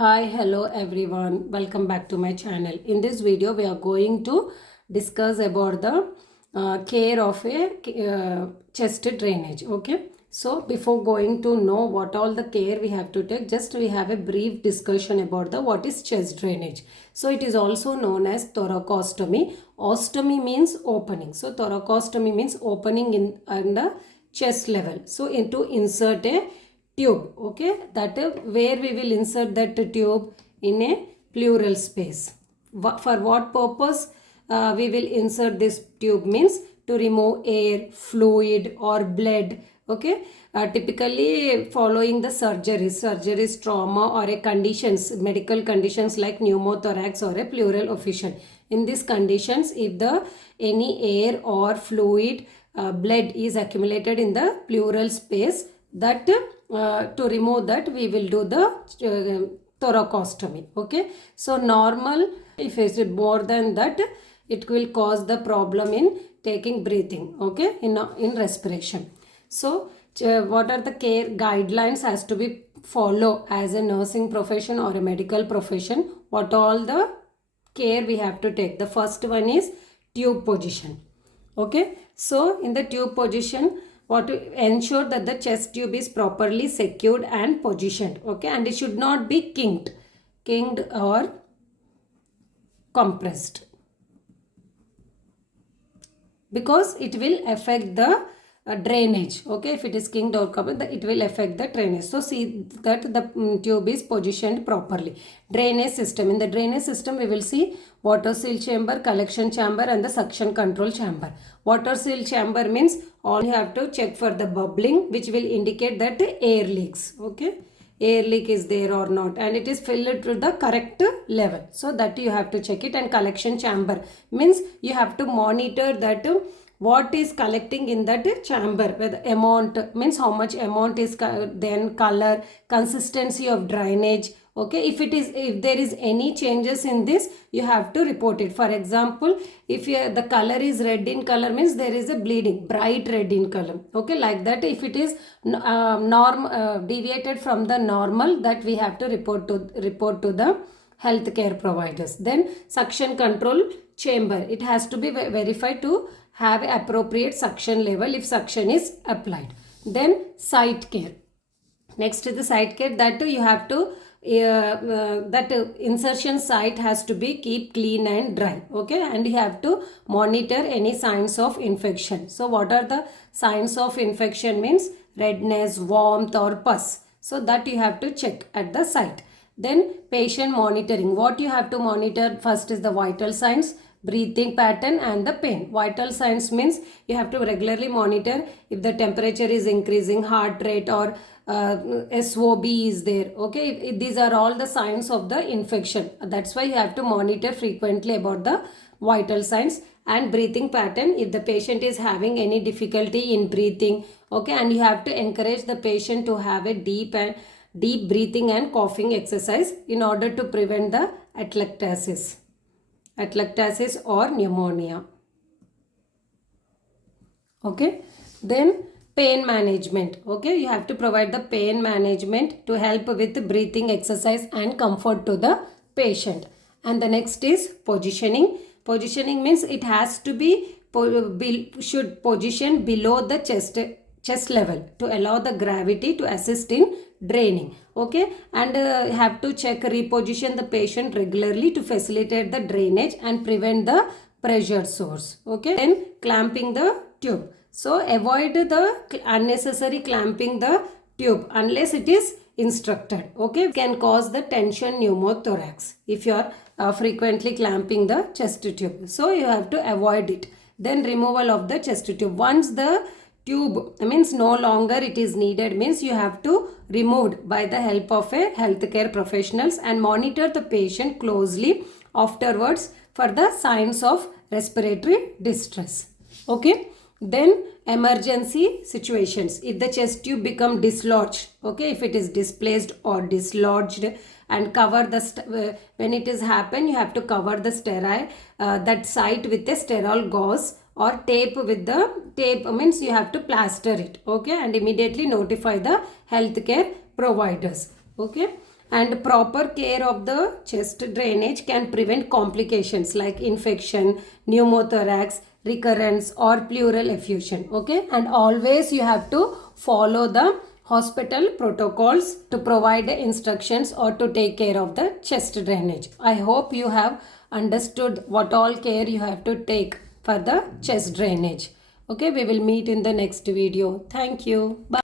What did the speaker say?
Hi, hello everyone. Welcome back to my channel. In this video, we are going to discuss about the care of a chest drainage. Okay. So before going to know what all the care we have to take, just we have a brief discussion about the what is chest drainage. So it is also known as thoracostomy. Ostomy means opening. So thoracostomy means opening in the chest level. So to insert a tube, okay, that where we will insert that tube in a pleural space. For what purpose we will insert this tube means to remove air, fluid or blood, okay. Typically following the surgeries, trauma or a conditions, medical conditions like pneumothorax or a pleural effusion. In these conditions, if the any air or fluid, blood is accumulated in the pleural space, that to remove that we will do the thoracostomy. Okay, so normal, if it's more than that, it will cause the problem in taking breathing, okay, in respiration. So what are the care guidelines has to be follow as a nursing profession or a medical profession? What all the care we have to take? The first one is tube position. Okay, so in the tube position, what to ensure that the chest tube is properly secured and positioned, okay, and it should not be kinked or compressed, because it will affect the drainage. Okay, if it is kinked or compressed, it will affect the drainage. So see that the tube is positioned properly. Drainage system, in the drainage system we will see water seal chamber, collection chamber and the suction control chamber. Water seal chamber means all you have to check for the bubbling, which will indicate that air leaks, okay, air leak is there or not, and it is filled to the correct level, so that you have to check it. And collection chamber means you have to monitor that what is collecting in that chamber, where the amount means how much amount is, then color, consistency of drainage. Okay, if there is any changes in this, you have to report it. For example, if the color is red in color, means there is a bleeding, bright red in color, okay, like that. If it is deviated from the normal, that we have to report to the healthcare providers. Then suction control chamber, it has to be verified to have appropriate suction level if suction is applied. Then site care. Next is the site care, that you have to that insertion site has to be keep clean and dry, okay, and you have to monitor any signs of infection. So what are the signs of infection? Means redness, warmth or pus, so that you have to check at the site. Then patient monitoring, what you have to monitor first is the vital signs, breathing pattern and the pain. Vital signs means you have to regularly monitor if the temperature is increasing, heart rate or SOB is there, okay. These are all the signs of the infection. That's why you have to monitor frequently about the vital signs. And breathing pattern, if the patient is having any difficulty in breathing, okay, and you have to encourage the patient to have a deep breathing and coughing exercise in order to prevent the atelectasis or pneumonia, okay. Then pain management, okay, you have to provide the pain management to help with breathing exercise and comfort to the patient. And the next is positioning. Positioning means it has to be should position below the chest level to allow the gravity to assist in draining, okay. And have to check, reposition the patient regularly to facilitate the drainage and prevent the pressure source, okay. Then clamping the tube, so avoid the unnecessary clamping the tube unless it is instructed, okay. It can cause the tension pneumothorax if you are frequently clamping the chest tube, so you have to avoid it. Then removal of the chest tube, once the tube means no longer it is needed, means you have to remove by the help of a healthcare professionals, and monitor the patient closely afterwards for the signs of respiratory distress, okay. Then emergency situations, if the chest tube become dislodged, okay, if it is displaced or dislodged, and cover the when it is happen, you have to cover the sterile that site with a sterile gauze or tape. With the tape means you have to plaster it, okay, and immediately notify the healthcare providers, okay. And proper care of the chest drainage can prevent complications like infection, pneumothorax, recurrence or pleural effusion. Okay, and always you have to follow the hospital protocols to provide the instructions or to take care of the chest drainage. I hope you have understood what all care you have to take for the chest drainage. Okay, we will meet in the next video. Thank you. Bye.